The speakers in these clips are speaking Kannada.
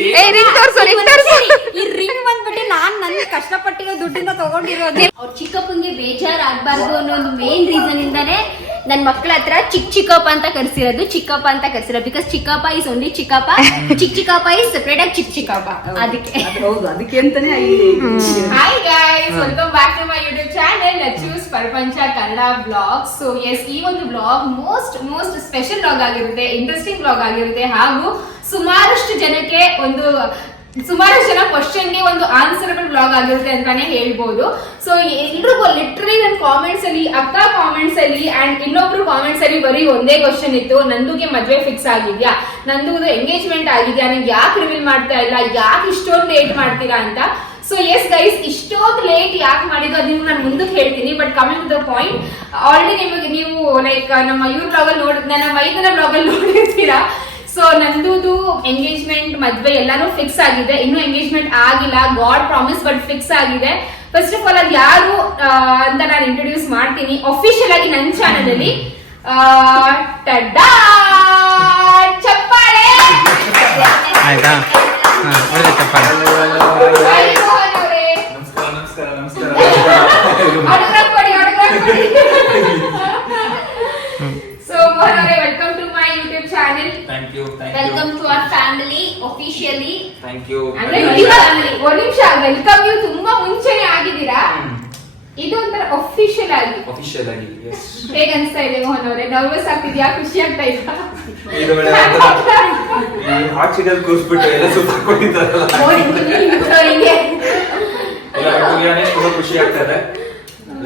ಈ ರಿಂಗ್ ಬಂದ್ಬಿಟ್ಟು ನಾನ್ ನನ್ ಕಷ್ಟಪಟ್ಟಿರೋ ದುಡ್ಡಿಂದ ತಗೊಂಡಿರೋದು. ಅವ್ರ ಚಿಕ್ಕಪ್ಪಂಗೆ ಬೇಜಾರಾಗಬಾರ್ದು ಅನ್ನೋ ಒಂದು ಮೇನ್ ರೀಸನ್ ಇಂದಾನೆ ನನ್ ಮಕ್ಳ ಹತ್ರ ಚಿಕ್ಕಪ್ಪ ಅಂತ ಕರ್ಸಿರೋದು. ಚಿಕ್ಕಪ್ಪ ಅಂತ ಕರ್ಸಿರೋದು ಬಿಕಾಸ್ ಚಿಕ್ಕಪ್ಪ ಇಸ್ ಓನ್ಲಿ ಚಿಕ್ಕಪ್ಪ, ಚಿಕ್ಕಪ್ಪ ಇಸ್ ಸೆಪರೇಟ್ ಆಗಿ ಚಿಕ್ಕಪ್ಪ. ಅದಕ್ಕೆ ಹೌದು, ಅದಕ್ಕೆ ಅಂತಾನೆ. Hi guys, welcome back to my YouTube channel Lacchu's ಪ್ರಪಂಚ ಕನ್ನಡ ಬ್ಲಾಗ್. ಸೊ ಎಸ್, ಈ ಒಂದು ಬ್ಲಾಗ್ ಮೋಸ್ಟ್ ಸ್ಪೆಷಲ್ ಬ್ಲಾಗ್ ಆಗಿರುತ್ತೆ, ಇಂಟ್ರೆಸ್ಟಿಂಗ್ ಬ್ಲಾಗ್ ಆಗಿರುತ್ತೆ. ಹಾಗೂ ಸುಮಾರಷ್ಟು ಜನ ಕ್ವಶನ್ಗೆ ಒಂದು ಆನ್ಸರಬಲ್ ಬ್ಲಾಗ್ ಆಗಿರುತ್ತೆ ಅಂತಾನೆ ಹೇಳ್ಬೋದು. ಸೊ ಎಲ್ರಿಗೂ ಲಿಟ್ರಲಿ ನನ್ನ ಕಾಮೆಂಟ್ಸ್ ಅಲ್ಲಿ, ಅಕ್ಕ ಕಾಮೆಂಟ್ಸ್ ಅಲ್ಲಿ ಅಂಡ್ ಇನ್ನೊಬ್ರು ಕಾಮೆಂಟ್ಸ್ ಅಲ್ಲಿ ಬರೀ ಒಂದೇ ಕ್ವಶನ್ ಇತ್ತು, ನಂದುಗೆ ಮದ್ವೆ ಫಿಕ್ಸ್ ಆಗಿದ್ಯಾ, ನಂದು ಎಂಗೇಜ್ಮೆಂಟ್ ಆಗಿದ್ಯಾ, ನಂಗೆ ಯಾಕೆ ರಿವೀಲ್ ಮಾಡ್ತಾ ಇಲ್ಲ, ಯಾಕೆ ಇಷ್ಟೊಂದು ಲೇಟ್ ಮಾಡ್ತೀರಾ ಅಂತ. ಸೊ ಎಸ್ ಗೈಸ್, ಇಷ್ಟೊಂದು ಲೇಟ್ ಯಾಕೆ ಮಾಡಿದ್ದು ಅದು ನೀವು ನಾನು ಮುಂದಕ್ಕೆ ಹೇಳ್ತೀನಿ. But coming to the point, already ನೀವು ಲೈಕ್ ನಮ್ಮ ಇವ್ರ ಬ್ಲಾಗ್ ಅಲ್ಲಿ ನನ್ನ ಮೈದನ ಬ್ಲಾಗ್ ಅಲ್ಲಿ ನೋಡಿರ್ತೀರಾ. ಸೊ ನಂದು ಎಂಗೇಜ್ಮೆಂಟ್ ಮದ್ವೆ ಎಲ್ಲಾನು ಫಿಕ್ಸ್ ಆಗಿದೆ, ಇನ್ನು ಎಂಗೇಜ್ಮೆಂಟ್ ಆಗಿಲ್ಲ, ಗಾಡ್ ಪ್ರಾಮಿಸ್, ಬಟ್ ಫಿಕ್ಸ್ ಆಗಿದೆ. ಫಸ್ಟ್ ಆಫ್ ಆಲ್ ಅದು ಯಾರು ಅಂತ ನಾನು ಇಂಟ್ರೊಡ್ಯೂಸ್ ಮಾಡ್ತೀನಿ ಅಫಿಷಿಯಲ್ ಆಗಿ ನನ್ನ ಚಾನೆಲ್ ಅಲ್ಲಿ. ಚಪ್ಪಾಳೆ ಆಯ್ತಾ? ಸೊ ಮೋಹನ್ ಅವರೇ, welcome to my YouTube channel. Thank you. Welcome to our family officially. Thank you. ಅಂದ್ರೆ ಒಂದ್ ನಿಮಿಷ, ವೆಲ್ಕಮ್ ಯು ತುಂಬಾ ಮುಂಚೆನೆ ಆಗಿದ್ದೀರಾ, ಇದು ಒಂಥರ ಅಫಿಷಿಯಲ್ ಆಗಿ. yes. ಹೇಗೆ ಅನ್ಸ್ತಾ ಇದೆ ಮೋಹನ್ ಅವರೇ? ನರ್ವಸ್ ಆಗ್ತಿದ್ಯಾ, ಖುಷಿ ಆಗ್ತಾ ಇದೆಯಾ? ಇದು ಒಳ್ಳೆ ಈ ಹಾಟ್ ಸಿಗಲ್ ಕೂರ್ಸ್ಬಿಟ್ಟು ಎಲ್ಲ ಸೂಪರ್ ಕೊಟ್ಟಿದ್ದಾರಲ್ಲ, ತುಂಬಾ ಖುಷಿ ಆಗ್ತದೆ.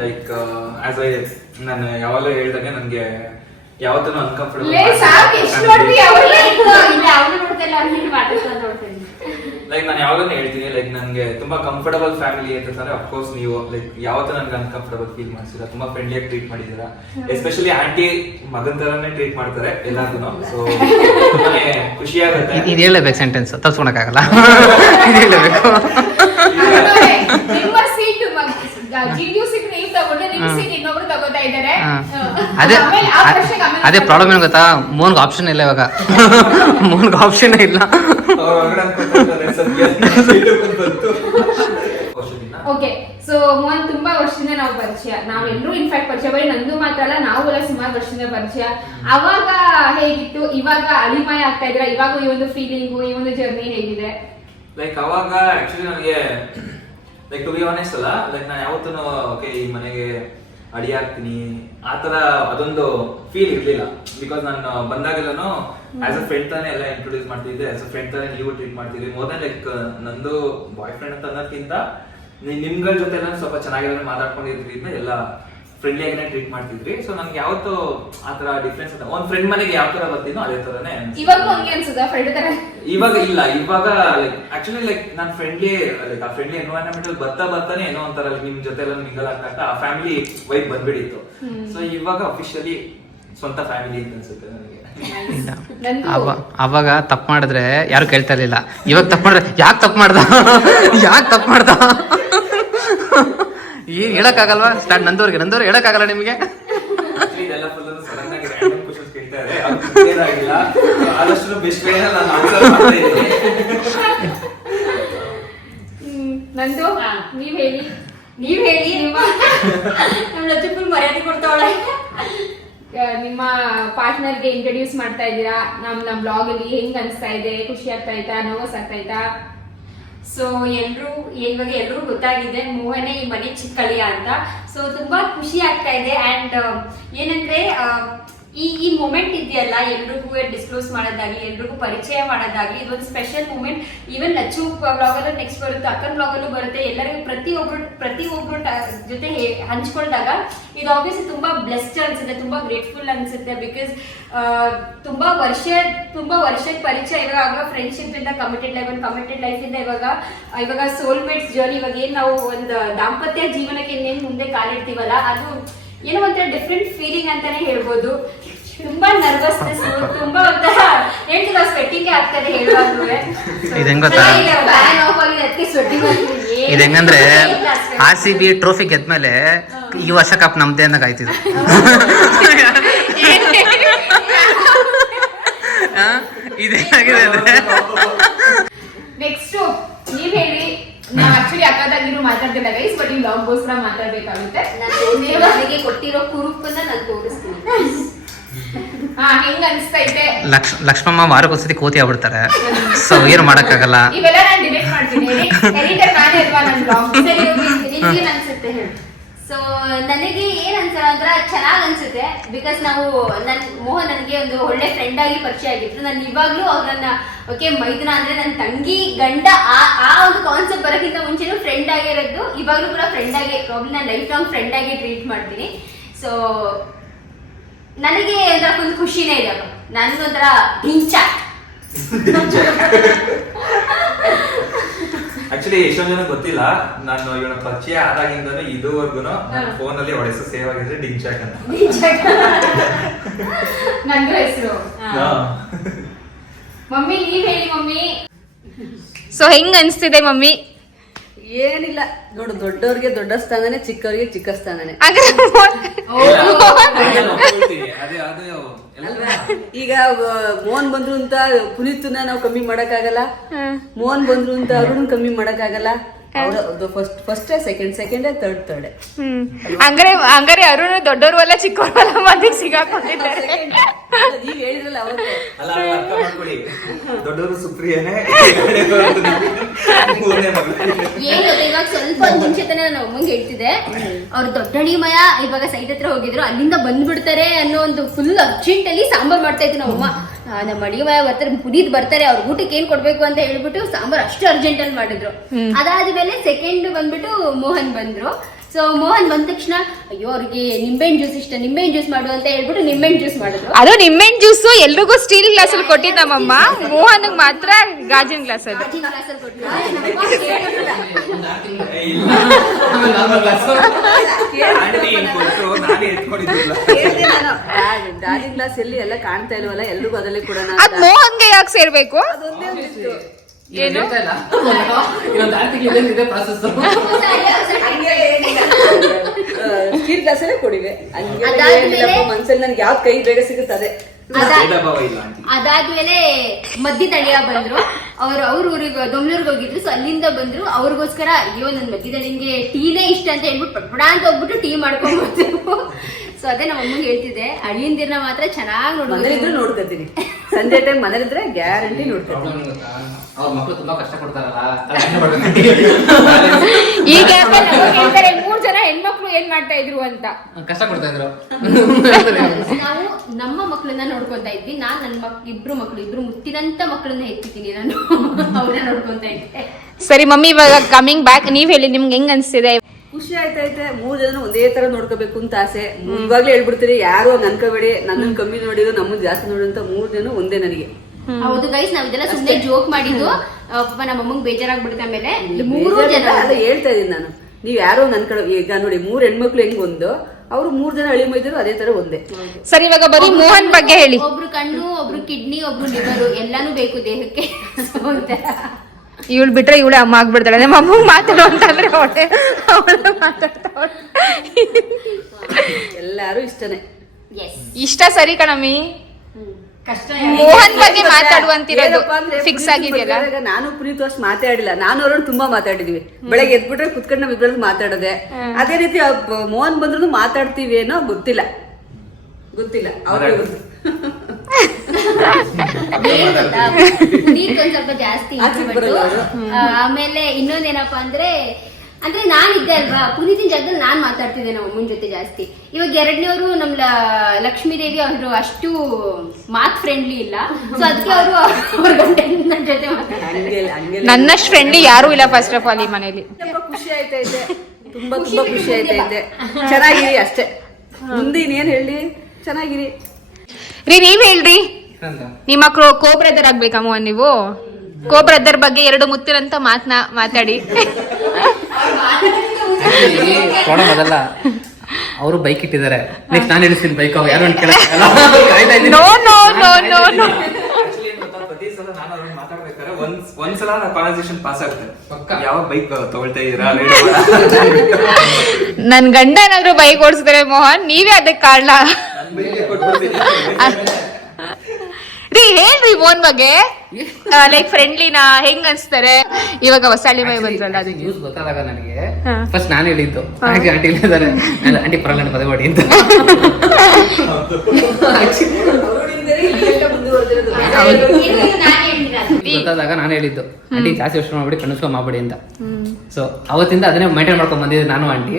ಲೈಕ್ ಆಸ್ ಐ ನಾನು ಯಾವಾಗಲೂ ಹೇಳ್ದಂಗೆ ನನಗೆ ಯಾವತ್ತೂ ಅನ್ಕಂಫರ್ಟಬಲ್ ಲೈಕ್ ನಾನು ಯಾವಾಗಲೂ ಹೇಳ್ತೀನಿ, ಲೈಕ್ ನನಗೆ ತುಂಬಾ ಕಂಫರ್ಟಬಲ್ ಫ್ಯಾಮಿಲಿ ಅಂತಂದ್ರೆ ಅಫ್ಕೋರ್ಸ್ ನೀವು ಲೈಕ್ ಯಾವತ್ತೂ ನನ್ಗೆ ಅನ್ಕಂಫರ್ಟಬಲ್ ಫೀಲ್ ಮಾಡಿಸಿಲ್ಲ, ತುಂಬಾ ಫ್ರೆಂಡ್ಲಿಯಾಗಿ ಟ್ರೀಟ್ ಮಾಡಿದ್ದೀರಾ. ಎಸ್ಪೆಷಲಿ ಆಂಟಿ ಮಗನ್ ತರಾನೇ ಟ್ರೀಟ್ ಮಾಡ್ತಾರೆ ಎಲ್ಲಾರ್ಗು. ಸೊ ತುಂಬಾನೇ ಖುಷಿ ಆಗುತ್ತೆ. ಇದು ಹೇಳಬೇಕು, ಸೆಂಟೆನ್ಸ್ ತಪ್ಪಿಸ್ಕೊಳಕ್ಕಾಗಲ್ಲ, ಇದು ಹೇಳಬೇಕು. ನಿಮ್ಮ ಸೀಟ್ ನೀವು ತಗೊಂಡು ನಿಮ್ಮ ಸೀಟ್ ಇನ್ನೊಬ್ರು ತಗೋತಾ ಇದ್ದಾರೆ. ಅದೇ ಪ್ರಾಬ್ಲಮ್ ಏನು ಗೊತ್ತಾ, ಮೋನ್ಗೆ ಆಪ್ಷನ್ ಇಲ್ಲ ಇವಾಗ. ಮೋನ್ಗೆ ಆಪ್ಷನ್ ಇಲ್ಲ. ಓಕೆ, ಸೊ ಮೋಹನ್ ತುಂಬಾ ವರ್ಷದಿಂದ ನಾವು ಪರಿಚಯ, ನಾವೆಲ್ಲರೂ ಇನ್ಫ್ಯಾಕ್ಟ್ ಪರಿಚಯ, ಬರೀ ನಂದು ಮಾತ್ರ ಅಲ್ಲ, ನಾವು ಎಲ್ಲ ಸುಮಾರು ವರ್ಷದಿಂದ ಪರಿಚಯ. ಅವಾಗ ಹೇಗಿತ್ತು, ಇವಾಗ ಅಳಿಮಯ ಆಗ್ತಾ ಇದ್ರ, ಇವಾಗ ಈ ಒಂದು ಫೀಲಿಂಗು, ಈ ಒಂದು ಜರ್ನಿ ಹೇಗಿದೆ? ಲೈಕ್ ಅವಾಗ ಆಕ್ಚುಲಿ ನನಗೆ ಲೈಕ್ ಟು ಬಿ ಆನೆಸ್ಟ್ ಅಲ್ಲ, ಲೈಕ್ ನಾನು ಯಾವತ್ತೂ ಓಕೆ ಈ ಮನೆಗೆ ಅಡಿ ಹಾಕ್ತೀನಿ ಆತರ ಅದೊಂದು ಫೀಲ್ ಇರ್ಲಿಲ್ಲ. ಬಿಕಾಸ್ ನಾನು ಬಂದಾಗೆಲ್ಲೂ ಆಸ್ ಅ ಫ್ರೆಂಡ್ ತಾನೇ ಎಲ್ಲ ಇಂಟ್ರೊಡ್ಯೂಸ್ ಮಾಡ್ತಿದ್ದೆ, ಆಸ್ ಅ ಫ್ರೆಂಡ್ ತಾನೇ ನೀವು ಟ್ರೀಟ್ ಮಾಡ್ತಿದ್ವಿ. ಮೋರ್ ದನ್ ಲೈಕ್ ನಂದು ಬಾಯ್ ಫ್ರೆಂಡ್ ಅಂತ ಅನ್ನೋದಕ್ಕಿಂತ ನಿಮ್ಗಳ ಜೊತೆ ಎಲ್ಲ ಸ್ವಲ್ಪ ಚೆನ್ನಾಗಿರೋ ಮಾತಾಡ್ಕೊಂಡಿದ್ರಿಂದ ಎಲ್ಲ ಫ್ರೆಂಡ್ಲಿ ಆಗಿನೇ ಟ್ರೀಟ್ ಮಾಡ್ತಿದ್ವಿ. ಸೊ ನನ್ಗೆ ಯಾವತ್ತು ಆತರ ಡಿಫ್ರೆನ್ಸ್ ಅಂತ ಒಂದ್ ಫ್ರೆಂಡ್ ಮನೆಗೆ ಯಾವ ತರ ಬರ್ತೀನೋ ಅದೇ ತರನೇ ಇವಾಗ ಇಲ್ಲ. ಇವಾಗ ಲೈಕ್ ಆಕ್ಚುಲಿ ಲೈಕ್ ನಾನ್ ಫ್ರೆಂಡ್ಲಿ ಲೈಕ್ ಆ ಫ್ರೆಂಡ್ಲಿ ಎನ್ವೈರನ್ಮೆಂಟ್ ಅಲ್ಲಿ ಬರ್ತಾನೆ ಏನೋ ಒಂಥರ ನಿಮ್ ಜೊತೆ ಎಲ್ಲ ಮಿಂಗಲ್ ಆಗ್ತಾ ಆ ಫ್ಯಾಮಿಲಿ ವೈಬ್ ಬಂದ್ಬಿಡಿತ್ತು. ಸೊ ಇವಾಗ ಅಫಿಷಿಯಲಿ ಸ್ವಂತ ಫ್ಯಾಮಿಲಿ ಅಂತ ಅನ್ಸುತ್ತೆ ನನಗೆ. ಅವಾಗ ತಪ್ಪು ಮಾಡಿದ್ರೆ ಯಾರು ಕೇಳ್ತಾ ಇರ್ಲಿಲ್ಲ, ಇವಾಗ ತಪ್ಪು ಮಾಡಿದ್ರೆ ಯಾಕೆ ತಪ್ಪು ಮಾಡ್ದ ಏನ್ ಹೇಳಕ್ಕಾಗಲ್ವಾ? ಸ್ಟಾರ್ಟ್ ನಂದವ್ರು ಹೇಳಕ್ಕಾಗಲ್ಲ ನಿಮ್ಗೆ. ಇದೆಲ್ಲ ಫುಲ್ ಸಡನ್ ಆಗಿ ರ್ಯಾಂಡಮ್ ಕ್ವೆಶ್ಚನ್ಸ್ ಕೇಳ್ತಾ ಇದ್ದಾರೆ, ಅದು ಏನಾಗಿಲ್ಲ. ಆದಷ್ಟು ಬೆಸ್ಟ್ ವೇ ನಾನು ಆನ್ಸರ್ ಮಾಡ್ತಾ ಇದ್ದೀನಿ. ನಂದು ನೀವ್ ಹೇಳಿ ನಿಮ್ಮ ನಮ್ಮ ಲಚ್ಚುಪುಲ್ ಮರ್ಯಾದೆ ಕೊಡ್ತಾವಳೆ. ನಿಮ್ಮ ಪಾರ್ಟ್ನರ್ಗೆ ಇಂಟ್ರೊಡ್ಯೂಸ್ ಮಾಡ್ತಾ ಇದ್ದೀರಾ ನಮ್ಮ ಬ್ಲಾಗ್ ಅಲ್ಲಿ, ಹೆಂಗ್ ಅನ್ಸ್ತಾ ಇದೆ? ಖುಷಿ ಆಗ್ತಾ ಇತ್ತಾ, ನರ್ವಸ್ ಆಗ್ತಾ ಇತ್ತಾ? ಸೊ ಇವಾಗ ಎಲ್ರೂ ಗೊತ್ತಾಗಿದೆ ಮೋಹನೇ ಈ ಮನೆ ಚಿಕ್ಕಳಿಯ ಅಂತ. ಸೊ ತುಂಬಾ ಖುಷಿ ಆಗ್ತಾ ಇದೆ. ಅಂಡ್ ಏನಂದ್ರೆ ಈ ಮೂಮೆಂಟ್ ಇದೆಯಲ್ಲ, ಎಲ್ರಿಗೂ ಡಿಸ್ಕ್ಲೋಸ್ ಮಾಡೋದಾಗ್ಲಿ, ಎಲ್ರಿಗೂ ಪರಿಚಯ ಮಾಡೋದಾಗ್ಲಿ, ಇದೊಂದು special moment. Even Lachchu blog ಅಲ್ಲೂ ನೆಕ್ಸ್ಟ್ ಬರುತ್ತೆ, ಅಕ್ಕನ್ ಬ್ಲಾಗ್ ಅಲ್ಲೂ ಬರುತ್ತೆ. ಎಲ್ಲರಿಗೂ ಪ್ರತಿಯೊಬ್ರು ಜೊತೆ ಹಂಚ್ಕೊಂಡಾಗ ಇದು ಆಬ್ವಿಯಸ್ಲಿ ತುಂಬಾ ಬ್ಲೆಸ್ಡ್ ಅನ್ಸುತ್ತೆ, ತುಂಬಾ ಗ್ರೇಟ್ಫುಲ್ ಅನ್ಸುತ್ತೆ. ಬಿಕಾಸ್ ತುಂಬಾ ವರ್ಷದ ಪರಿಚಯ ಇವಾಗ ಫ್ರೆಂಡ್ಶಿಪ್ ಇಂದ ಕಮಿಟೆಡ್ ಲೈಫ್ ಇಂದ ಇವಾಗ ಸೋಲ್ಮೇಟ್ಸ್ ಜರ್ನಿ, ಇವಾಗ ಏನ್ ನಾವು ಒಂದು ದಾಂಪತ್ಯ ಜೀವನಕ್ಕೆ ಇನ್ನೇನು ಮುಂದೆ ಕಾಲಿಡ್ತೀವಲ್ಲ, ಅದು ಏನೋ ಒಂಥರ ಡಿಫ್ರೆಂಟ್ ಫೀಲಿಂಗ್ ಅಂತಾನೆ ಹೇಳ್ಬೋದು. ತುಂಬಾ ನರ್ವಸ್ನೆಸ್, ತುಂಬಾ ಒಂಥರ ಹೇಳ್ತಿಲ್ಲ, ಸ್ವೆಟ್ಟಿಂಗ್ ಆಗ್ತದೆ ಹೇಳುವಾಗ. ಇದು ಹೆಂಗಂದ್ರೆ RCB ಟ್ರೋಫಿ ಗೆದ್ಮೇಲೆ ಈ ವರ್ಷ ಕಪ್ ನಮ್ದೇ ಅನ್ನೋ ಕಾಯ್ತಿದ್ರು. ಇದೇನಾಗಿದೆ ಅಂದ್ರೆ ಮಾತಾಡ್ತಿಲ್ಲ ಗೈಸ್, ಬಟ್ ಈ ಬ್ಲಾಗ್ಗೋಸ್ಕರ ಮಾತಾಡ್ಬೇಕಾಗುತ್ತೆ. ನನಗೆ ಕೊಟ್ಟಿರೋ ಕುರುಪನ್ನ ನಾನು ತೋರಿಸ್ತೀನಿ. ಹೆಂಗ್ ಅನ್ಸ್ತೈತೆ? ಲಕ್ಷ್ಮಮ್ಮ ವಾರಕ್ಕೊಂದ್ಸತಿ ಕೋತಿ ಆಗ್ಬಿಡ್ತಾರೆ, ಸೊ ಏನು ಮಾಡಕ್ಕಾಗಲ್ಲ. ಇವೆಲ್ಲ ನಾನು ಡಿಲೀಟ್ ಮಾಡ್ತೀನಿ. ಎಡಿಟರ್ ನಾನೇ ಅಲ್ವಾ ನನ್ನ ಬ್ಲಾಗ್. ನಿಮ್ಗೇನ್ ಅನ್ಸುತ್ತೆ ಹೇಳಿ? ಸೊ ನನಗೆ ಏನ್ ಅನ್ಸಲ್ಲ ಅಂದ್ರೆ ಚೆನ್ನಾಗ್ ಅನ್ಸುತ್ತೆ. ಬಿಕಾಸ್ ಮೋಹನ್ ನನಗೆ ಒಂದು ಒಳ್ಳೆ ಫ್ರೆಂಡ್ ಆಗಿ ಪರಿಚಯ ಆಗಿದ್ರು. ನಾನು ಇವಾಗ್ಲೂ ಅವ್ರನ್ನ ಓಕೆ ಮೈದುನ ಅಂದ್ರೆ ನನ್ನ ತಂಗಿ ಗಂಡ ಆ ಒಂದು ಕಾನ್ಸೆಪ್ಟ್ ಬರೋಕ್ಕಿಂತ ಮುಂಚೆನೂ ಫ್ರೆಂಡ್ ಆಗಿರೋದು, ಇವಾಗ್ಲೂ ಕೂಡ ಫ್ರೆಂಡ್ ಆಗಿ ಪ್ರಾಬ್ಲಮ್ ನಾನು ಲೈಫ್ ಲಾಂಗ್ ಫ್ರೆಂಡ್ ಆಗಿ ಟ್ರೀಟ್ ಮಾಡ್ತೀನಿ. ಸೊ ನನಗೆ ಒಂಥರ ಫುಲ್ ಖುಷಿನೇ ಇದೆ. ನನ್ಗೊಂಥರ ಡಿಂಚ. ಆಕ್ಚುಲಿ ಎಷ್ಟೊಂದ್ ಜನ ಗೊತ್ತಿಲ್ಲ, ನಾನು ಇವನ ಪರಿಚಯ ಆದಾಗಿಂದನೂ ಇದುವರೆಗೂ ಫೋನ್ ಅಲ್ಲಿ ಹೊಡೆಸು ಸೇವ್ ಆಗಿದ್ರೆ ಡಿಂಚಾಕ್ ಅಂತ ನನ್ನ ಹೆಸರು. ಮಮ್ಮಿ ನೀವ್ ಹೇಳಿ ಮಮ್ಮಿ. ಸೊ ಹೆಂಗ್ ಅನ್ಸ್ತಿದೆ ಮಮ್ಮಿ? ಏನಿಲ್ಲ ನೋಡು, ದೊಡ್ಡವ್ರಿಗೆ ದೊಡ್ಡ ಸ್ಥಾನನೇ, ಚಿಕ್ಕವ್ರಿಗೆ ಚಿಕ್ಕ ಸ್ಥಾನನೇ. ಈಗ ಮೋಹನ್ ಬಂದ್ರು ಅಂತ ಪುನೀತ್ನ ನಾವು ಕಮ್ಮಿ ಮಾಡಕ್ಕಾಗಲ್ಲ, ಮೋಹನ್ ಬಂದ್ರು ಅಂತ ಅರುಣ್ ಕಮ್ಮಿ ಮಾಡಕ್ಕಾಗಲ್ಲ. First second third. ಹಂಗಾರೆ ಅರುಣ್ ದೊಡ್ಡವರು ಅಲ್ಲ ಚಿಕ್ಕವರು ಅಲ್ಲ, ಮಂದಿಗೆ ಸಿಗಾಕೊಂಡಿದ್ದಾರೆ. ನೀವ್ ಹೇಳಿದ್ರಲ್ಲ ಅವತ್ತು. ದೊಡ್ಡವರು ಸುಪ್ರಿಯನೇ ಏನು ಇವಾಗ ಸ್ವಲ್ಪ ಮುಂಚೆ ತಾನೆ ನಾನು ಅಮ್ಮಂಗೆ ಹೇಳ್ತಿದ್ದೆ, ಅವ್ರು ದೊಡ್ಡಣಿಮಯ ಇವಾಗ ಸೈಟ್ ಹತ್ರ ಹೋಗಿದ್ರು, ಅಲ್ಲಿಂದ ಬಂದ್ಬಿಡ್ತಾರೆ ಅನ್ನೋ ಒಂದು ಫುಲ್ ಅರ್ಜೆಂಟ್ ಅಲ್ಲಿ ಸಾಂಬಾರ್ ಮಾಡ್ತಾ ಇದ್ರು ನಮ್ಮ ನಮ್ಮ ಅಡಿಮಯ ಬರ್ತಾರೆ, ಪುನೀತ್ ಬರ್ತಾರೆ, ಅವ್ರ ಊಟಕ್ಕೆ ಏನ್ ಕೊಡ್ಬೇಕು ಅಂತ ಹೇಳ್ಬಿಟ್ಟು ಸಾಂಬಾರ್ ಅಷ್ಟು ಅರ್ಜೆಂಟ್ ಅಲ್ಲಿ ಮಾಡಿದ್ರು. ಅದಾದ್ಮೇಲೆ ಸೆಕೆಂಡ್ ಬಂದ್ಬಿಟ್ಟು ಮೋಹನ್ ಬಂದ್ರು. ಸೊ ಮೋಹನ್ ಬಂದ ತಕ್ಷಣ ಅಯ್ಯೋ ಅವ್ರಿಗೆ ನಿಂಬೆಹಣ್ಣು ಜ್ಯೂಸ್ ಇಷ್ಟ, ನಿಂಬೆಹಣ್ಣು ಜ್ಯೂಸ್ ಮಾಡು ಅಂತ ಹೇಳ್ಬಿಟ್ಟು ನಿಂಬೆಹಣ್ಣು ಜ್ಯೂಸ್ ಮಾಡಿದ್ರು. ಅದು ನಿಂಬೆಹಣ್ಣು ಜ್ಯೂಸ್ ಎಲ್ರಿಗೂ ಸ್ಟೀಲ್ ಗ್ಲಾಸ್ ಅಲ್ಲಿ ಕೊಟ್ಟಿದ್ದ ನಮ್ಮಮ್ಮ, ಮೋಹನ್ ಮಾತ್ರ ಗಾಜಿನ ಗ್ಲಾಸ್ ಅಲ್ಲಿ. ಡಾರ್ಲಿಂಗ್ ಗ್ಲಾಸ್ ಎಲ್ಲಿ ಎಲ್ಲ ಕಾಣ್ತಾ ಇಲ್ವಲ್ಲ, ಎಲ್ರಿಗೂ ಅದಲ್ಲೇ ಕೊಡೋಣ. ಅದ್ ಮೋಹನ್ಗೆ ಯಾಕೆ ಸೇರ್ಬೇಕು? ಏನು ಸ್ಟೀಲ್ ಗ್ಲಾಸ್ ಅಲ್ಲೇ ಕೊಡಿವೆ. ಮನ್ಸಲ್ಲಿ ನನ್ಗೆ ಯಾವ್ದು ಕೈ ಬೇಗ ಸಿಗುತ್ತದೆ. ಅದಾದ್ಮೇಲೆ ಮಧ್ಯದಳಿಯ ಬಂದ್ರು, ಅವ್ರ ಊರಿಗೆ ದೊಮ್ಲೂರ್ಗೆ ಹೋಗಿದ್ರು. ಸೊ ಅಲ್ಲಿಂದ ಬಂದ್ರು, ಅವ್ರಿಗೋಸ್ಕರ ಅಯ್ಯೋ ನನ್ ಮಧ್ಯದಳಿಗೆ ಟೀನೇ ಇಷ್ಟ ಅಂತ ಹೇಳ್ಬಿಟ್ಟು ಪಟ್ಪಡ ಅಂತ ಹೋಗ್ಬಿಟ್ಟು ಟೀ ಮಾಡ್ಕೊಂಡ್ ಬರ್ತೀವಿ. ಸೊ ಅದೇ ನಮ್ಮ ಅಮ್ಮಂಗೆ ಹೇಳ್ತಿದ್ದೆ, ಅಳಿಯಂದಿರ್ನ ಮಾತ್ರ ಚೆನ್ನಾಗಿ ನೋಡಿದ್ರೆ ನೋಡ್ಕೊತೀನಿ. ಸಂಜೆ ಟೈಮ್ ಮನೇಲಿದ್ರೆ ಗ್ಯಾರಂಟಿ ನೋಡ್ಕೊತೀನಿ. ಅವ್ರ ಮಕ್ಕಳು ತುಂಬಾ ಕಷ್ಟ ಕೊಡ್ತಾರಲ್ಲ, ಈಗ ಹೇಳ್ತಾರೆ 3 ಜನ ಹೆಣ್ಮಕ್ಳು ಏನ್ ಮಾಡ್ತಾ ಇದ್ರು ಅಂತ. ಕಷ್ಟ ಕೊಡ್ತಾ ಇದ್ರು. ನಾವು ನಮ್ಮ ಮಕ್ಕಳನ್ನ ನೋಡ್ಕೊಂತಾ ಇದ್ವಿ. ನಾನ್ ನನ್ನ ಇಬ್ರು ಮುತ್ತಿನಂತ ಮಕ್ಕಳನ್ನ ಎತ್ತಿದ್ದೀನಿ ನಾನು, ಅವ್ರನ್ನ ನೋಡ್ಕೊಂತಾ ಇದ್ದೆ. ಸರಿ ಮಮ್ಮಿ, ಇವಾಗ ಕಮಿಂಗ್ ಬ್ಯಾಕ್, ನೀವ್ ಹೇಳಿ ನಿಮ್ಗೆ ಹೆಂಗ್ ಅನ್ಸ್ತಿದೆ? ಖುಷಿ ಆಯ್ತೈತೆ. 3 ಜನ ಒಂದೇ ತರ ನೋಡ್ಕೋಬೇಕು ಅಂತ ಆಸೆ. ಇವಾಗ್ಲೇ ಹೇಳ್ಬಿಡ್ತೀರಿ, ಯಾರು ಹಂಗ ಅನ್ಕೋಬೇಡಿ, ನನ್ನನ್ ಕಮ್ಮಿ ನೋಡಿದ್ರು ನಮ್ಮನ್ ಜಾಸ್ತಿ ನೋಡಿದಂತ 3 ಜನ ಒಂದೇ ನನಗೆ. ಹೌದು ಗೈಸ್, ನಾವ್ ಇದೆಲ್ಲ ಸುಮ್ಮನೆ ಜೋಕ್ ಮಾಡಿದ್ದು. ಪಾಪ ನಮ್ಮ ಅಮ್ಮಂಗ್ ಬೇಜಾರಾಗ್ಬಿಡುತ್ತೆ. ಆಮೇಲೆ 3 ಜನ ಅದೇ ಹೇಳ್ತಾ ಇದೀನಿ ನಾನು, ನೀವ್ ಯಾರೋ ನನ್ಕಡೆ ಈಗ ನೋಡಿ 3 ಹೆಣ್ಮಕ್ಳು ಹೆಂಗ್ ಒಂದು, ಅವ್ರು 3 ಜನ ಅಳಿ ಮೈದ್ರು ಅದೇ ತರ ಒಂದೇ. ಸರಿ ಇವಾಗ ಬರೀ ಮೋಹನ್ ಬಗ್ಗೆ ಹೇಳಿ. ಒಬ್ರು ಕಣ್ಣು, ಒಬ್ರು ಕಿಡ್ನಿ, ಒಬ್ರು ಲಿವರ್, ಎಲ್ಲಾನು ಬೇಕು ದೇಹಕ್ಕೆ. ಇವಳು ಬಿಟ್ರೆ ಇವಳೆ ಅಮ್ಮ ಆಗ್ಬಿಡ್ತಾಳೆ. ನಮ್ಮ ಅಮ್ಮಂಗ್ ಮಾತಾಡೋ ಅಂತಂದ್ರೆ ಅವಳು ಮಾತಾಡ್ತಾವಳ. ಎಲ್ಲಾರು ಇಷ್ಟನೇ. ಇಷ್ಟ ಸರಿ ಕಣಮ್ಮಿ. ಕಷ್ಟ ಮೋಹನ್ ಬಗ್ಗೆ ಮಾತಾಡುವಂತಿರೋದು ಫಿಕ್ಸ್ ಆಗಿದೆಯಲ್ಲ. ನಾನು ಪುನೀತ್ ಅಷ್ಟು ಮಾತಾಡಿಲ್ಲ, ನಾನು ಅವ್ರನ್ನ ತುಂಬಾ ಮಾತಾಡಿದ್ವಿ. ಬೆಳಗ್ಗೆ ಎದ್ಬಿಟ್ರೆ ಕುತ್ಕೊಂಡು ನಾವ್ ಇಬ್ಬರಲ್ಲಿ ಮಾತಾಡೋದೆ. ಅದೇ ರೀತಿ ಮೋಹನ್ ಬಂದ್ರು ಮಾತಾಡ್ತೀವಿ ಏನೋ ಗೊತ್ತಿಲ್ಲ ಅವ್ರಿಗೆ. ಪುನೀತ್ ಒಂದ್ ಸ್ವಲ್ಪ ಜಾಸ್ತಿ ಆಮೇಲೆ ಇನ್ನೊಂದೇನಪ್ಪಾ ಅಂದ್ರೆ ನಾನಿದ್ದೆ ಅಲ್ವಾ, ಪುನೀತಿನ ಜಾಗದಲ್ಲಿ ನಾನ್ ಮಾತಾಡ್ತಿದ್ದೆ ನಮ್ಮ ಅಮ್ಮನ ಜೊತೆ ಜಾಸ್ತಿ. ಇವಾಗ ಎರಡನೇವರು ನಮ್ ಲಕ್ಷ್ಮೀ ದೇವಿ ಅವರು ಅಷ್ಟು ಮಾತ್ ಫ್ರೆಂಡ್ಲಿ ಇಲ್ಲ. ಸೊ ಅದಕ್ಕೆ ಅವರು ಅವ್ರ ಗಂಡನ ಜೊತೆ ನನ್ನಷ್ಟು ಫ್ರೆಂಡ್ಲಿ ಯಾರು ಇಲ್ಲ ಫಸ್ಟ್ ಆಫ್ ಆಲ್ ಈ ಮನೇಲಿ. ಖುಷಿ ಆಯ್ತೈತೆ, ತುಂಬಾ ಖುಷಿ ಆಯ್ತೈತೆ. ಚೆನ್ನಾಗಿರಿ ಅಷ್ಟೇ, ಮುಂದೆ ಇನ್ನೇನ್ ಹೇಳಿ, ಚೆನ್ನಾಗಿರಿ ನೀವ್ ಹೇಳ್ರಿ. ನಿಮ್ಮ ಮಕ್ಕಳು ಕೋ ಬ್ರದರ್ ಆಗ್ಬೇಕಾ ಮೋಹನ್? ನೀವು ಕೋ ಬ್ರದರ್ ಬಗ್ಗೆ 2 ಮುತ್ತಿರಂತ ಮಾತಾಡಿ. ಅದಲ್ಲ, ಅವರು ಬೈಕ್ ಇಟ್ಟಿದ್ದಾರೆ, ನೆಕ್ಸ್ಟ್ ನಾನು ಇಳಿಸ್ತೀನಿ ಬೈಕ್. ಅವ್ರು ಯಾರು ಮಾತಾಡ್ಬೇಕಾದ್ರೆ ಒಂದ್ಸಲ ಕಾನ್ವರ್ಸೇಷನ್ ಪಾಸ್ ಆಗುತ್ತೆ, ಯಾವ ಬೈಕ್ ತಗೊಳ್ತಾ ಇದೀರಾ? ನನ್ ಗಂಡ ಏನಾದ್ರು ಬೈಕ್ ಓಡಿಸಿದ್ರೆ ಮೋಹನ್ ನೀವೇ ಅದಕ್ಕೆ ಕಾರಣ. ಹೇಳ್ರಿ ಮೋಹನ್ ಬಗ್ಗೆ ಲೈಕ್ ಫ್ರೆಂಡ್ಲಿನ ಹೆಂಗ್ ಅನ್ಸ್ತಾರೆ ಇವಾಗ ಹೊಸ ಹಳ್ಳಿ ಬಾಯಿ ಬಂದ್ರಲ್ಲ ಅದಕ್ಕೆ ನ್ಯೂಸ್ ಗೊತ್ತಾದಾಗ ನನಗೆ ಫಸ್ಟ್ ನಾನು ಹೇಳಿದ್ದು ಆಂಟಿ ಇದ್ದಾರೆ ಆಂಟಿ ಪರಲ್ಲ ಪದೇ ಮಾಡಿ ಅಂತ ಗೊತ್ತಾದಾಗ ನಾನು ಹೇಳಿದ್ದು ಆಂಟಿ ಜಾಸ್ತಿ ಯೋಚನೆ ಮಾಡ್ಬಿಡಿ ಕನಸ್ಕೊ ಮಾಡ್ಬಿಡಿ ಅಂತ ಸೊ ಅವತ್ತಿಂದ ಅದನ್ನೇ ಮೈಂಟೈನ್ ಮಾಡ್ಕೊಂಡ್ ಬಂದಿದ್ದೆ ನಾನು ಆಂಟಿ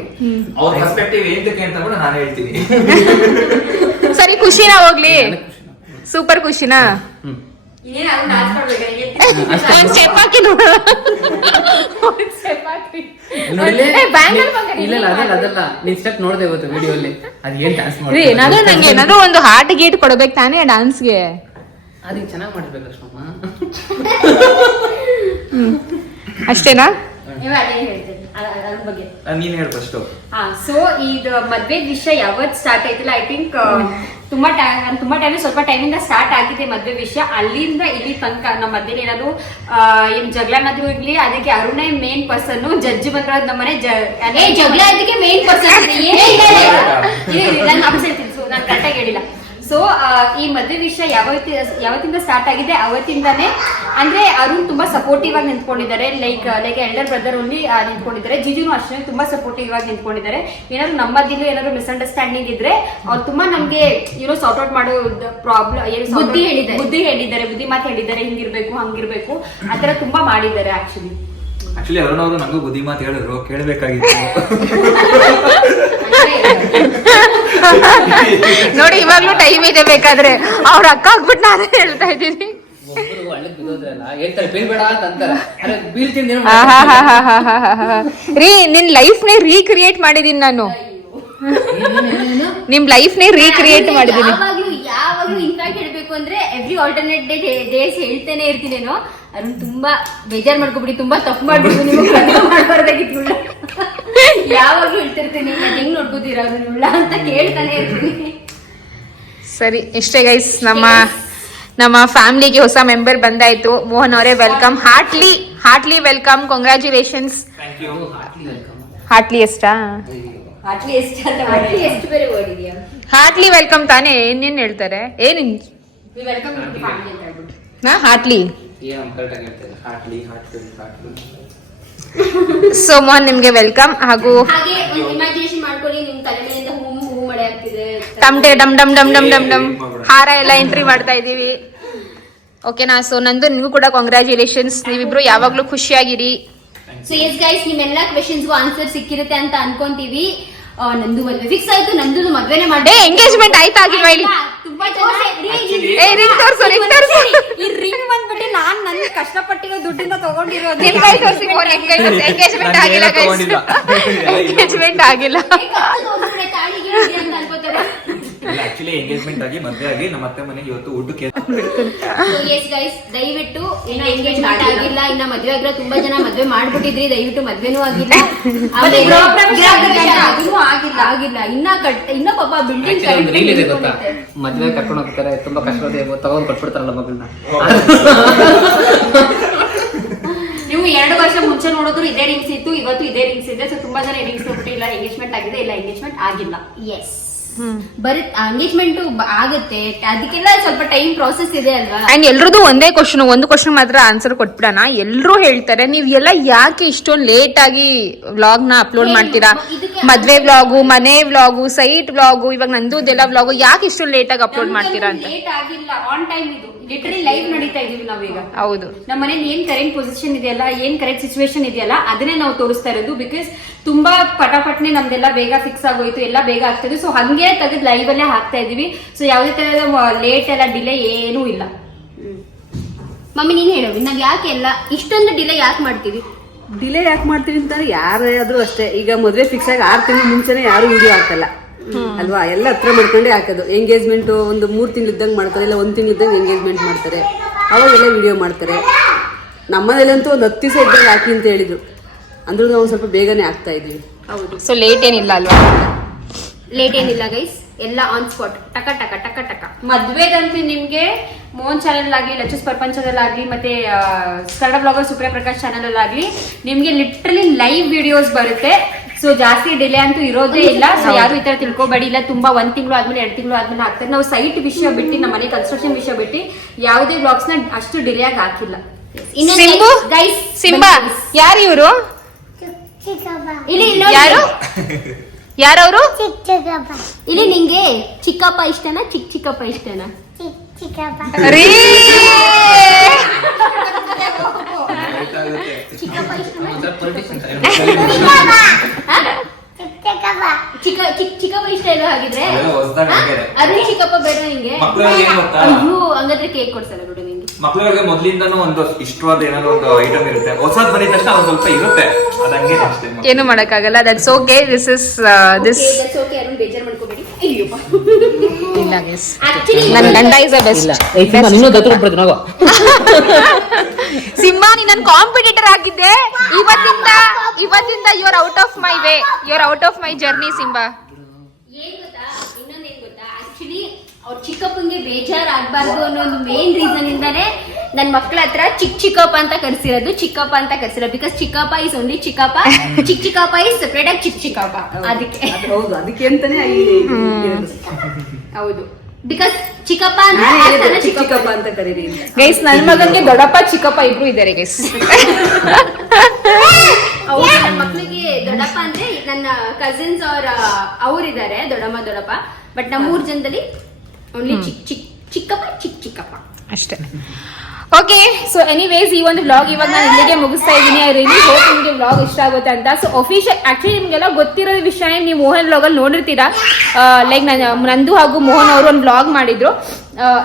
ಅವ್ರ ಪರ್ಸ್ಪೆಕ್ಟಿವ್ ಏನಕ್ಕೆ ಅಂತ ಕೂಡ ನಾನು ಹೇಳ್ತೀನಿ. ಸರಿ ಖುಷಿನಾ ಹೋಗ್ಲಿ ಸೂಪರ್ ಖುಷಿನಾ ಹ್ಮ್ ಒಂದ್ ಸ್ಟೆಪ್ ಹಾಕಿ ಇಲ್ಲ ಅದಲ್ಲ ನೀನ್ ಸ್ಟೆಪ್ ನೋಡ್ದೆ ಇವತ್ತು ವಿಡಿಯೋಲಿ ಅದ್ ಏನ್ ಡ್ಯಾನ್ಸ್ ಮಾಡಿ ಏನಾದ್ರು ನಂಗೆ ಏನಾದ್ರು ಒಂದು ಹಾರ್ಟ್ ಗೀಟ್ ಕೊಡ್ಬೇಕು ತಾನೇ ಡಾನ್ಸ್ಗೆ ಅದಕ್ಕೆ ಚೆನ್ನಾಗಿ ಮಾಡಿರ್ಬೇಕು ಲಕ್ಷ್ಮಮ್ಮ. ಅಷ್ಟೇನಾ ನೀನ್ ಹೇಳ ಫಸ್ಟ್. ಸೊ ಇದು ಮದ್ವೆ ವಿಷಯ ಯಾವತ್ ಸ್ಟಾರ್ಟ್ ಆಯ್ತಲ್ಲ ಐ ಥಿಂಕ್ ತುಂಬಾ ಟೈಮ್ ಸ್ವಲ್ಪ ಟೈಮಿಂದ ಸ್ಟಾರ್ಟ್ ಆಗಿದೆ ಮದ್ವೆ ವಿಷಯ. ಅಲ್ಲಿಂದ ಇಲ್ಲಿ ತನಕ ನಮ್ಮ ಮಧ್ಯೆ ಏನಾದ್ರು ಏನ್ ಜಗಳ ಅನ್ನೋದು ಇರ್ಲಿ ಅದಕ್ಕೆ ಅರುಣೇ ಮೇನ್ ಪರ್ಸನ್. ಜಡ್ಜ್ ಬಂದಿರೋದು ನಮ್ಮನೆ ಜಗಳ ಅದಕ್ಕೆ ಮೇನ್ ಪರ್ಸನ್. ನಾನು ಅಪ್ಸ್ ಹೇಳ್ತೀನಿ, ಸೊ ನಾನು ಕರೆಕ್ಟಾಗಿ ಹೇಳಿಲ್ಲ. ಸೊ ಈ ಮದ್ವೆ ವಿಷಯ ಯಾವತ್ತಿಂದ ಸ್ಟಾರ್ಟ್ ಆಗಿದೆ ಅವತ್ತಿಂದಾನೇ ಅಂದ್ರೆ ಅರುಣ್ ತುಂಬಾ ಸಪೋರ್ಟಿವ್ ಆಗಿ ನಿಂತ್ಕೊಂಡಿದ್ದಾರೆ. ಲೈಕ್ ಎಲ್ಡರ್ ಬ್ರದರ್ ಓನ್ಲಿ ನಿಂತ್ಕೊಂಡಿದ್ದಾರೆ. ಜಿಜುನು ಅಷ್ಟೇ ತುಂಬಾ ಸಪೋರ್ಟಿವ್ ಆಗಿ ನಿಂತ್ಕೊಂಡಿದ್ದಾರೆ. ಏನಾದ್ರು ನಮ್ಮದಿಲ್ಲೂ ಏನಾದ್ರು ಮಿಸ್ಅಂಡರ್ಸ್ಟ್ಯಾಂಡಿಂಗ್ ಇದ್ರೆ ಅವ್ರು ತುಂಬಾ ನಮ್ಗೆ ಸಾರ್ಟ್ ಔಟ್ ಮಾಡೋ ಪ್ರಾಬ್ಲಮ್ ಬುದ್ಧಿ ಹೇಳಿದ್ದಾರೆ, ಬುದ್ಧಿ ಮಾತು ಹೇಳಿದ್ದಾರೆ, ಹಿಂಗಿರ್ಬೇಕು ಹಂಗಿರ್ಬೇಕು ಆತರ ತುಂಬಾ ಮಾಡಿದ್ದಾರೆ. ಆಕ್ಚುಲಿ ಅರುಣ್ ಅವರು ನಂಗೂ ಬುದ್ಧಿ ಮಾತು ಹೇಳಿದ್ರು, ಕೇಳಬೇಕಾಗಿತ್ತು. ನೋಡಿ ಇವಾಗ್ಲೂ ಟೈಮ್ ಇದೆ, ಬೇಕಾದ್ರೆ ಅವ್ರ ಅಕ್ಕ ಆಗ್ಬಿಟ್ಟು ನಾನೇ ಹೇಳ್ತಾ ಇದ್ದೀನಿ. ಒಬ್ಬರು ಹಳ್ಳಕ್ ಬಿದ್ದೋದ್ರಲ್ಲ ಹೇಳ್ತಾರೆ ಬೀಳ್ಬೇಡ ಅಂತ ಅಂತಾರೆ, ಅರೆ ಬೀಳ್ತೀನಿ ರೀ ನಿನ್ ಲೈಫ್ ನೇ ರೀಕ್ರಿಯೇಟ್ ಮಾಡಿದೀನಿ ನಾನು. ನಿಮ್ ಲೈಫ್ ನೇ ರೀಕ್ರಿಯೇಟ್ ಮಾಡಿದೀನಿ. ಯಾವಾಗ್ಲೂ ಇನ್ಫ್ಯಾಕ್ಟ್ ಹೇಳ್ಬೇಕು ಅಂದ್ರೆ ಎವ್ರಿ ಆಲ್ಟರ್ನೇಟ್ ಡೇಸ್ ಹೇಳ್ತೇನೆ ಇರ್ತೀನೇನೋ. ಅರುಣ್ ತುಂಬಾ ಬೇಜಾರ್ ಮಾಡ್ಕೊಬಿಡಿ, ತುಂಬಾ ತಪ್ಪು ಮಾಡ್ಬಿಟ್ಟು ನಿಮ್ಗೆ ಮಾಡ್ಬಾರ್ದಾಗಿತ್ತು. ಯಾವಾಗ್ಲೂ ಹೇಳ್ತಿರ್ತೀನಿ ಹೆಂಗ್ ನೋಡ್ಕೋತೀರ ಅವ್ರನ್ನ ಅಂತ ಕೇಳ್ತಾನೆ ಇರ್ತೀನಿ. ಸರಿ ಇಷ್ಟೇ ಗೈಸ್, ನಮ್ಮ ಫ್ಯಾಮಿಲಿಗೆ ಹೊಸ ಮೆಂಬರ್ ಬಂದಾಯ್ತು. ಮೋಹನ್ ಅವರೇ welcome, heartly welcome, congratulations. Heartly ಎಷ್ಟಾ ಎಷ್ಟು ಬೇರೆ ವರ್ಡ್ ಇದೆಯಾ? ಹಾರ್ಟ್ಲಿ ವೆಲ್ಕಮ್ ತಾನೇ, ಏನೇನ್ ಹೇಳ್ತಾರೆ ಏನ್ ವೆಲ್ಕಮ್ ಟು ಫ್ಯಾಮಿಲಿ ಅಂತ ಹೇಳ್ಬಿಟ್ಟು ಹಾರ್ಟ್ಲಿ. ಹಾರ್ಟ್ಲಿ ಸೊ ಮೋಹನ್ ನಿಮ್ಗೆ ವೆಲ್ಕಮ್. ಹಾಗೂ ಹಾಗೆ ಒಂದು ಇಮ್ಯಾಜಿನೇಷನ್ ಮಾಡ್ಕೊಳ್ಳಿ, ನಿಮ್ ತಲೆ ಮೇಲಿಂದ ಹೂ ಮಳೆ ಆಗ್ತಿದೆ, ತಮಟೆ ಡಮ್ ಡಮ್ ಡಮ್ ಡಮ್ ಡಮ್ ಡಮ್ ಹಾರ ಎಲ್ಲ ಎಂಟ್ರಿ ಮಾಡ್ತಾ ಇದೀವಿ. ಓಕೆನಾ? ಸೊ ನಂದು ನಿಮಗೂ ಕೂಡ ಕಾಂಗ್ರಾಚುಲೇಷನ್ಸ್. ನೀವಿಬ್ರು ಯಾವಾಗ್ಲೂ ಖುಷಿಯಾಗಿರಿ. ಸೊ ಎಸ್ ಗೈಸ್, ನಿಮ್ಮೆಲ್ಲಾ ಕ್ವೆಶನ್ಸ್ಗೂ ಆನ್ಸರ್ ಸಿಕ್ಕಿರುತ್ತೆ ಅಂತ ಅನ್ಕೊಂತೀವಿ. ನಂದು ಮದ್ವೆ ಫಿಕ್ಸ್ ಆಯ್ತು, ನಂದು ಮದ್ವೆನೆ ಮಾಡಿ ಎಂಗೇಜ್ಮೆಂಟ್ ಆಯ್ತಾ ಆಗಿಲ್ವಾ ಇಲ್ಲಿ? ತುಂಬಾ ಜನ ರಿಂಗ್ ತೋರ್ಸು ಈ ರಿಂಗ್ ಬಂದ್ಬಿಟ್ಟು ನಾನ್ ನನ್ನ ಕಷ್ಟಪಟ್ಟಿರೋ ದುಡ್ಡಿಂದ ತಗೊಂಡಿರೋದು. ಎಂಗೇಜ್ಮೆಂಟ್ ಆಗಿಲ್ಲ ಗೈಸ್, ಎಂಗೇಜ್ಮೆಂಟ್ ಆಗಿಲ್ಲ. ಆಕ್ಚುಲಿ ಎಂಗೇಜ್ಮೆಂಟ್ ಆಗಿ ಮದ್ವೆ ಆಗಿ ನಮ್ಮ ಅತ್ತೆ ಮನೆಗೆ ಇವತ್ತು ಊಟಕ್ಕೆ. ಎಸ್ ಗೈಸ್, ದಯವಿಟ್ಟು ಇನ್ನ ಎಂಗೇಜ್ಮೆಂಟ್ ಆಗಿಲ್ಲ, ಇನ್ನ ಮದ್ವೆ ಆಗಿಲ್ಲ. ತುಂಬಾ ಜನ ಮದ್ವೆ ಮಾಡ್ಬಿಟ್ಟಿದ್ರಿ, ದಯವಿಟ್ಟು ಮದ್ವೆನೂ ಆಗಿಲ್ಲ, ಆಗಿಲ್ಲ. ಇನ್ನ ಪಾಪ ಬಿಲ್ಡಿಂಗ್ ಮದ್ವೆ ಕರ್ಕೊಂಡು ಹೋಗ್ತಾರೆ, ತುಂಬಾ ಕಷ್ಟ ತಗೊಂಡ್ ಕೊಟ್ಬಿಡ್ತಾರಲ್ಲ ಮಗಳನ್ನ. ನೀವು 2 ವರ್ಷ ಮುಂಚೆ ನೋಡಿದ್ರು ಇದೇ ರಿಂಗ್ಸ್ ಇತ್ತು, ಇವತ್ತು ಇದೇ ರಿಂಗ್ಸ್ ಇದೆ. ಸೊ ತುಂಬಾ ಜನ ರಿಂಗ್ಸ್ ನೋಡ್ಬಿಟ್ಟು ಇಲ್ಲ ಎಂಗೇಜ್ಮೆಂಟ್ ಆಗಿದೆ, ಇಲ್ಲ ಎಂಗೇಜ್ಮೆಂಟ್ ಆಗಿಲ್ಲ. ಎಸ್, ಬರೀ ಎಂಗೇಜ್ಮೆಂಟ್ ಆಗುತ್ತೆ, ಅದಕ್ಕೆಲ್ಲ ಸ್ವಲ್ಪ ಟೈಮ್ ಪ್ರಾಸೆಸ್ ಇದೆ ಅಲ್ವಾ. ಅಂಡ್ ಎಲ್ರದ್ದು ಒಂದು ಕ್ವಶನ್ ಮಾತ್ರ ಆನ್ಸರ್ ಕೊಟ್ಬಿಡೋಣ. ಎಲ್ರು ಹೇಳ್ತಾರೆ ನೀವ್ ಎಲ್ಲ ಯಾಕೆ ಇಷ್ಟೊಂದು ಲೇಟ್ ಆಗಿ ವ್ಲಾಗ್ ನ ಅಪ್ಲೋಡ್ ಮಾಡ್ತೀರಾ? ಮದ್ವೆ ವ್ಲಾಗು, ಮನೆ ವ್ಲಾಗು, ಸೈಟ್ ವ್ಲಾಗು, ಇವಾಗ ನಂದುದೆಲ್ಲ ವ್ಲಾಗು, ಯಾಕೆ ಇಷ್ಟೊಂದು ಲೇಟ್ ಆಗಿ ಅಪ್ಲೋಡ್ ಮಾಡ್ತೀರಾ ಅಂತ. ಲೇಟ್ ಆಗಿಲ್ಲ, ಆನ್ ಟೈಮ್. ಇದು ಲಿಟರಲಿ ಲೈವ್ ನಡೀತಾ ಇದೀವಿ ನಾವೀಗ. ಹೌದು, ನಮ್ಮ ಮನೇಲಿ ಏನ್ ಕರೆಂಟ್ ಪೊಸಿಷನ್ ಇದೆಯಲ್ಲ, ಏನ್ ಕರೆಕ್ಟ್ ಸಿಚುವೇಶನ್ ಇದೆಯಲ್ಲ, ಅದನ್ನೇ ನಾವು ತೋರಿಸ್ತಾ ಇರೋದು. ಬಿಕಾಸ್ ತುಂಬಾ ಪಟಾಪಟ್ನೆ ನಮ್ದೆಲ್ಲ ಬೇಗ ಫಿಕ್ಸ್ ಆಗೋಯ್ತು, ಎಲ್ಲ ಬೇಗ ಆಗ್ತದೆ. ಸೊ ಹಂಗೆ ತೆಗೆದು ಲೈವ್ ಅಲ್ಲೇ ಹಾಕ್ತಾ ಇದೀವಿ. ಸೊ ಯಾವುದೇ ತರಹದ ಲೇಟ್ ಎಲ್ಲ ಡಿಲೇ ಏನೂ ಇಲ್ಲ. ಮಮ್ಮಿ ನೀನ್ ಹೇಳು, ನಾವ್ ಯಾಕೆ ಎಲ್ಲ ಇಷ್ಟೊಂದು ಡಿಲೇ ಯಾಕೆ ಮಾಡ್ತೀವಿ? ಡಿಲೇ ಯಾಕೆ ಮಾಡ್ತೀವಿ ಅಂತ ಯಾರಾದ್ರೂ ಅಷ್ಟೇ. ಈಗ ಮದ್ವೆ ಫಿಕ್ಸ್ ಆಗಿ 6 ತಿಂಗಳು ಮುಂಚೆನೆ ಯಾರು ವಿಡಿಯೋ ಹಾಕಲ್ಲ ಅಲ್ವಾ? ಎಲ್ಲ ಹತ್ರ ಮಾಡ್ಕೊಂಡೇ ಹಾಕೋದು. ಎಂಗೇಜ್ಮೆಂಟ್ ಒಂದು 3 ತಿಂಗಳು ಇದ್ದಂಗೆ ಮಾಡ್ತಾರೆ, ಇಲ್ಲ 1 ತಿಂಗಳು ಇದ್ದಂಗೆ ಎಂಗೇಜ್ಮೆಂಟ್ ಮಾಡ್ತಾರೆ, ಅವಾಗೆಲ್ಲ ವಿಡಿಯೋ ಮಾಡ್ತಾರೆ. ನಮ್ಮನೇಲಂತೂ ಒಂದು 10 ದಿವಸ ಇದ್ದಂಗೆ ಹಾಕಿ ಅಂತ ಹೇಳಿದ್ರು, ಅಂದ್ರೂ ನಾವು ಸ್ವಲ್ಪ ಬೇಗನೆ ಹಾಕ್ತಾ ಇದೀವಿ. ಹೌದು, ಸೊ ಲೇಟ್ ಏನಿಲ್ಲ ಅಲ್ವಾ? ಲೇಟ್ ಏನಿಲ್ಲ ಗೈಸ್, ಎಲ್ಲ ಆನ್ ಸ್ಪಾಟ್, ಟಕ ಟಕ ಟಕ ಟಕ. ಮದ್ವೆದಂತೂ ನಿಮ್ಗೆ ಮೋಹನ್ ಚಾನೆಲ್ ಆಗ್ಲಿ, ಲಚೂಸ್ ಪ್ರಪಂಚದಲ್ಲಾಗ್ಲಿ, ಮತ್ತೆ ಕನ್ನಡ ಬ್ಲಾಗರ್ ಸುಪ್ರಿಯಾ ಪ್ರಕಾಶ್ ಚಾನೆಲ್ ಅಲ್ಲಾಗ್ಲಿ ನಿಮ್ಗೆ ಲಿಟ್ರಲಿ ಲೈವ್ ವಿಡಿಯೋಸ್ ಬರುತ್ತೆ. ಸೊ ಜಾಸ್ತಿ ಡಿಲೇ ಅಂತೂ ಇರೋದೇ ಇಲ್ಲ. ಸೊ ಯಾರು ಈ ತರ ತಿಳ್ಕೊಬೇಡಿ. ಇಲ್ಲ ತುಂಬಾ 1 ತಿಂಗಳು ಆದ್ಮೇಲೆ 2 ತಿಂಗಳು ಆದ್ಮೇಲೆ ಆಗ್ತದೆ. ನಾವು ಸೈಟ್ ವಿಷಯ ಬಿಟ್ಟು ನಮ್ಮ ಮನೆ ಕನ್ಸ್ಟ್ರಕ್ಷನ್ ವಿಷಯ ಬಿಟ್ಟು ಯಾವುದೇ ಬ್ಲಾಗ್ಸ್ ನ ಅಷ್ಟು ಡಿಲೇ ಆಗಿ ಹಾಕಿಲ್ಲ. ಸಿಂಬು ಗೈಸ್ ಸಿಂಬಾ ಯಾರು ಇವರು? ಇಲ್ಲಿ ಯಾರು ಯಾರವರು? ಇಲ್ಲಿ ನಿಂಗೆ ಚಿಕ್ಕಪ್ಪ ಇಷ್ಟನಾ ಚಿಕ್ಕಪ್ಪ ಇಷ್ಟನಾ? ರೀ ಚಿಕ್ಕಪ್ಪ ಇಷ್ಟನಾ ಚಿಕ್ಕಪ್ಪ ಇಷ್ಟ ಇಲ್ಲ ಹಾಗಿದ್ರೆ? ಅದೇ ಚಿಕ್ಕಪ್ಪ ಬೇಡ ನಿಂಗೆ? ಅಯ್ಯೋ ಹಂಗಾದ್ರೆ ಕೇಕ್ ಕೊಡ್ಸಲ್ಲ ಬಿಡು ನಿಂಗೆ. ಮಕ್ಳುಗಳಿಗೆ ಮೊದ್ಲಿಂದಾನು ಒಂದು ಇಷ್ಟವಾದ ಏನಾದ್ರು ಒಂದು ಐಟಮ್ ಇರುತ್ತೆ. ಹೊಸದ್ ಬಂದಿದ ತಕ್ಷಣ ಒಂದ್ ಸ್ವಲ್ಪ ಇರುತ್ತೆ, ಅದಂಗೆ ಅಷ್ಟೇ. ಏನು ಮಾಡಕ್ಕಾಗಲ್ಲ. That's okay. This is this that's okay. ಯಾರು ಬೇಜಾರು ಮಾಡ್ಕೋಬೇಡಿ. ಅಯ್ಯಪ್ಪ ಇಲ್ಲ ಗೈಸ್, ಆಕ್ಚುಲಿ ನನ್ನ ಗಂಡ ಇಸ್ ದ ಬೆಸ್ಟ್. ಸಿಂಬಾ ನೀ ನನ್ನ ಕಾಂಪಿಟೇಟರ್ ಆಗಿದ್ದೆ. ಇವತ್ತಿಂದ you are out of my way, you are out of my journey Simba. ಏನ್ ಗೊತ್ತಾ, ಇನ್ನೊಂದೇನ್ ಗೊತ್ತಾ, ಆಕ್ಚುಲಿ ಅವ್ರ ಚಿಕ್ಕಪ್ಪಂಗೆ ಬೇಜಾರ್ ಆಗ್ಬಾರ್ದು ಅನ್ನೋ ಒಂದು ಮೇನ್ ರೀಸನ್ ಇಂದಾನೆ ನನ್ ಮಕ್ಳ ಹತ್ರ ಚಿಕ್ಕಪ್ಪ ಅಂತ ಕರ್ಸಿರೋದು. ಚಿಕ್ಕಪ್ಪ ಅಂತ ಕರ್ಸಿರೋದು ಬಿಕಾಸ್ ಚಿಕ್ಕಪ್ಪ ಇಸ್ ಓನ್ಲಿ ಚಿಕ್ಕಪ್ಪ, ಚಿಕ್ಕಪ್ಪ ಇಸ್ ಸೆಪರೇಟ್ ಆಗಿ ಚಿಕ್ಕಪ್ಪ. ಅದಕ್ಕೆ ಹೌದು, ಅದಕ್ಕೆ ಅಂತಾನೆ ಹೌದು, ಬಿಕಾಸ್ ಚಿಕ್ಕಪ್ಪ ಚಿಕ್ಕಪ್ಪ ಅಂತ ಕರೀರಿ. ಗೈಸ್ ನನ್ನ ಮಗನ್ಗೆ ದೊಡ್ಡಪ್ಪ ಚಿಕ್ಕಪ್ಪ ಇಬ್ರು ಇದ್ದಾರೆ ಗೈಸ್. ಹೌದು, ನನ್ನ ಮಕ್ಳಿಗೆ ದೊಡ್ಡಪ್ಪ ಅಂದ್ರೆ ನನ್ನ ಕಸಿನ್ಸ್ ಅವ್ರಿದ್ದಾರೆ ದೊಡ್ಡಪ್ಪ. ಬಟ್ ನಮ್ಮ 3 ಜನದಲ್ಲಿ ಓನ್ಲಿ ಚಿಕ್ಕಪ್ಪ ಅಷ್ಟೇ. ಓಕೆ, ಸೊ ಎನಿವೇಸ್ ಈ ಒಂದು ವ್ಲಾಗ್ ಇವಾಗ ನಾನು ಇಲ್ಲಿಗೆ ಮುಗಿಸ್ತಾ ಇದ್ದೀನಿ. ಐ ರಿಯಲಿ ಹೋಪ್ ನಿಮಗೆ ವ್ಲಾಗ್ ಇಷ್ಟ ಆಗುತ್ತೆ ಅಂತ. ಸೊ ಅಫಿಷಿಯಲ್ ಆಕ್ಚುಲಿ ನಿಮಗೆಲ್ಲ ಗೊತ್ತಿರೋ ವಿಷಯ ನೀವು ಮೋಹನ್ ವ್ಲಾಗಲ್ಲಿ ನೋಡಿರ್ತೀರಾ. ಲೈಕ್ ನಂದು ಹಾಗೂ ಮೋಹನ್ ಅವರು ಒಂದು ವ್ಲಾಗ್ ಮಾಡಿದ್ರು.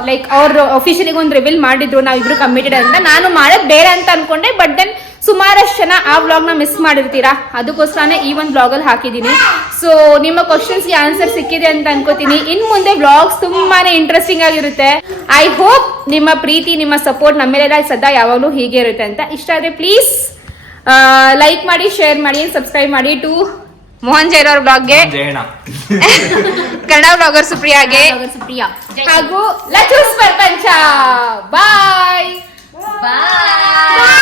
ಲೈಕ್ ಅವ್ರು ಅಫಿಷಿಯಲಿಗೆ ಒಂದು ರಿವೀಲ್ ಮಾಡಿದ್ರು ನಾವಿಬ್ರು ಕಮಿಟೆಡ್ ಅಂತ. ನಾನು ಮಾಡೋದು ಬೇರೆ ಅಂತ ಅನ್ಕೊಂಡೆ, ಬಟ್ ದೆನ್ ಸುಮಾರಷ್ಟು ಜನ ಆ ವ್ಲಾಗ್ನ ಮಿಸ್ ಮಾಡಿರ್ತೀರಾ, ಅದಕ್ಕೋಸ್ಕರನೇ ಈ ಒಂದು ವ್ಲಾಗಲ್ಲಿ ಹಾಕಿದ್ದೀನಿ. ಸೊ ನಿಮ್ಮ ಕ್ವಶನ್ಸ್ಗೆ ಆನ್ಸರ್ ಸಿಕ್ಕಿದೆ ಅಂತ ಅನ್ಕೋತೀನಿ. ಇನ್ ಮುಂದೆ ವ್ಲಾಗ್ಸ್ ತುಂಬಾನೇ ಇಂಟ್ರೆಸ್ಟಿಂಗ್ ಆಗಿರುತ್ತೆ. ಐ ಹೋಪ್ ನಿಮ್ಮ ಪ್ರೀತಿ, ನಿಮ್ಮ ಸಪೋರ್ಟ್ ನಮ್ಮ ಮೇಲೆಲ್ಲ ಸದಾ ಯಾವಾಗಲೂ ಹೀಗೆ ಇರುತ್ತೆ ಅಂತ. ಇಷ್ಟ ಆದರೆ ಪ್ಲೀಸ್ ಲೈಕ್ ಮಾಡಿ, ಶೇರ್ ಮಾಡಿ, ಸಬ್ಸ್ಕ್ರೈಬ್ ಮಾಡಿ ಟು ಮೋಹನ್ ಜೈನ್ ಅವ್ರ ಬ್ಲಾಗ್ಗೆ, ಕನ್ನಡ ಬ್ಲಾಗರ್ ಸುಪ್ರಿಯಾಗೆ ಹಾಗೂ ಲಚೂಸ್ ಪ್ರಪಂಚ. ಬಾಯ್ ಬಾಯ್.